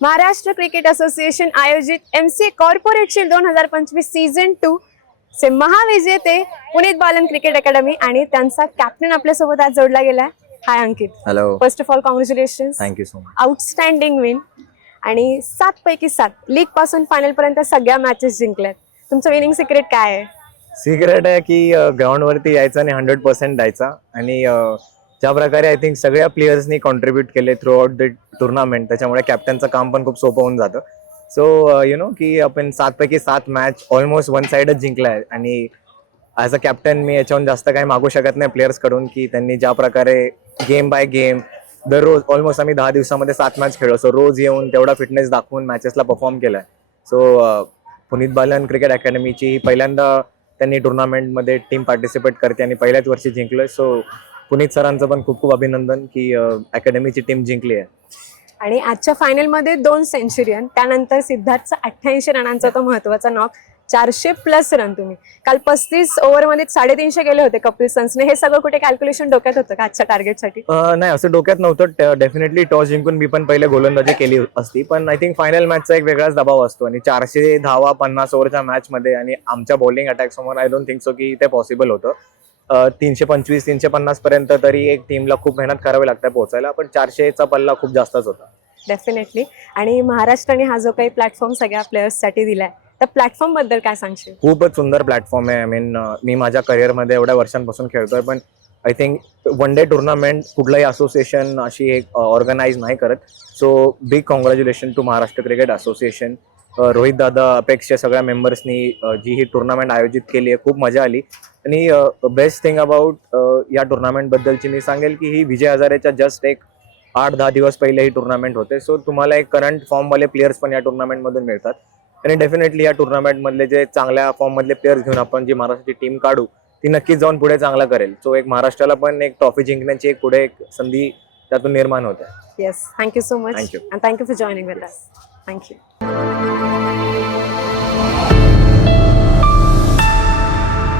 Maharashtra cricket association आयोजित MCA corporate shield 2025 season 2 चे महाविजेते पुनीत बालन क्रिकेट अकॅडमी आणि त्यांचा कॅप्टन आपल्यासोबत आज जोडला गेलाय. Hi Ankit. Hello. First of all congratulation. Thank you so much. Outstanding win आणि 7 पैकी 7 लीग पासून फायनल पर्यंत सगळ्या मॅचेस जिंकल्यात. तुमचं विनिंग सिक्रेट काय आहे? सिक्रेट आहे की ग्राउंड वरती यायचं आणि 100% द्यायचा आणि ज्या प्रकारे आय थिंक सगळ्या प्लेयर्सनी कॉन्ट्रीब्युट केले थ्रू आउट द टुर्नामेंट, त्याच्यामुळे कॅप्टनचं काम पण खूप सोपं होऊन जातं. सो यु नो की आपण 7 पैकी 7 मॅच ऑलमोस्ट वन साइडच जिंकलाय आणि ॲज अ कॅप्टन मी याच्याहून जास्त काही मागू शकत नाही प्लेयर्स कडून की त्यांनी ज्या प्रकारे गेम बाय गेम दररोज ऑलमोस्ट आम्ही 10 दिवसामध्ये 7 मॅच खेळलो. सो रोज येऊन तेवढा फिटनेस दाखवून मॅचेसला परफॉर्म केलाय. सो पुनीत बालन क्रिकेट अकॅडमीची पहिल्यांदा त्यांनी टुर्नामेंटमध्ये टीम पार्टिसिपेट करते आणि पहिल्याच वर्षी जिंकलोय. सो पुनीत सरांचं पण खूप खूप अभिनंदन की अकॅडमीची टीम जिंकली आहे. आणि आजच्या फायनलमध्ये 2 सेंचुरियन, त्यानंतर सिद्धार्थचा 88 रनांचा तो महत्वाचा नॉक, 400+ रन. तुम्ही काल 35 ओव्हरमध्ये 350 गेले होते कपिल सन्सने. हे सगळं कुठे कॅल्क्युलेशन डोक्यात होतं का आजच्या टार्गेटसाठी? नाही, असं डोक्यात नव्हतं. डेफिनेटली टॉस जिंकून मी पण पहिले गोलंदाजी केली असती, पण आय थिंक फायनल मॅचचा एक वेगळाच दबाव असतो आणि 400 धावा 50 ओव्हरच्या मॅचमध्ये आणि आमच्या बॉलिंग अटॅक समोर आय डोंट थिंक सो की ते पॉसिबल होतं. 325 350 पर्यंत तरी एक टीमला खूप मेहनत करावी लागते पोहोचायला, पण 400चा पल्ला खूप जास्तच होता. डेफिनेटली. आणि महाराष्ट्राने हा जो काही प्लॅटफॉर्म सगळ्या प्लेयर्ससाठी दिलाय, त्या प्लॅटफॉर्म बद्दल काय सांगशील? खूपच सुंदर प्लॅटफॉर्म आहे. आय मीन मी माझ्या करिअरमध्ये एवढ्या वर्षांपासून खेळतोय, पण I think one day tournament कुठलंही असोसिएशन अशी एक ऑर्गनाईज नाही करत. So big congratulation to Maharashtra cricket association. Rohit दादा, अपेक्षे सगळ्या मेंबर्सनी जी ही टुर्नामेंट आयोजित केली आहे, खूप मजा आली. आणि बेस्ट थिंग अबाउट या टुर्नामेंटबद्दलची मी सांगेल की ही विजय हजारेच्या जस्ट एक 8-10 दिवस पहिले ही टुर्नामेंट होते. सो तुम्हाला एक करंट फॉर्मवाले प्लेयर्स पण या टुर्नामेंटमधून मिळतात आणि डेफिनेटली या टुर्नामेंटमधले जे चांगल्या फॉर्ममधले प्लेयर्स घेऊन आपण जी महाराष्ट्राची टीम काढू ती नक्कीच जाऊन पुढे चांगला करेल. सो एक महाराष्ट्राला पण एक ट्रॉफी जिंकण्याची एक पुढे एक संधी त्यातून निर्माण होते. Yes, thank you so much. Thank you. And thank you for joining with us. Thank you.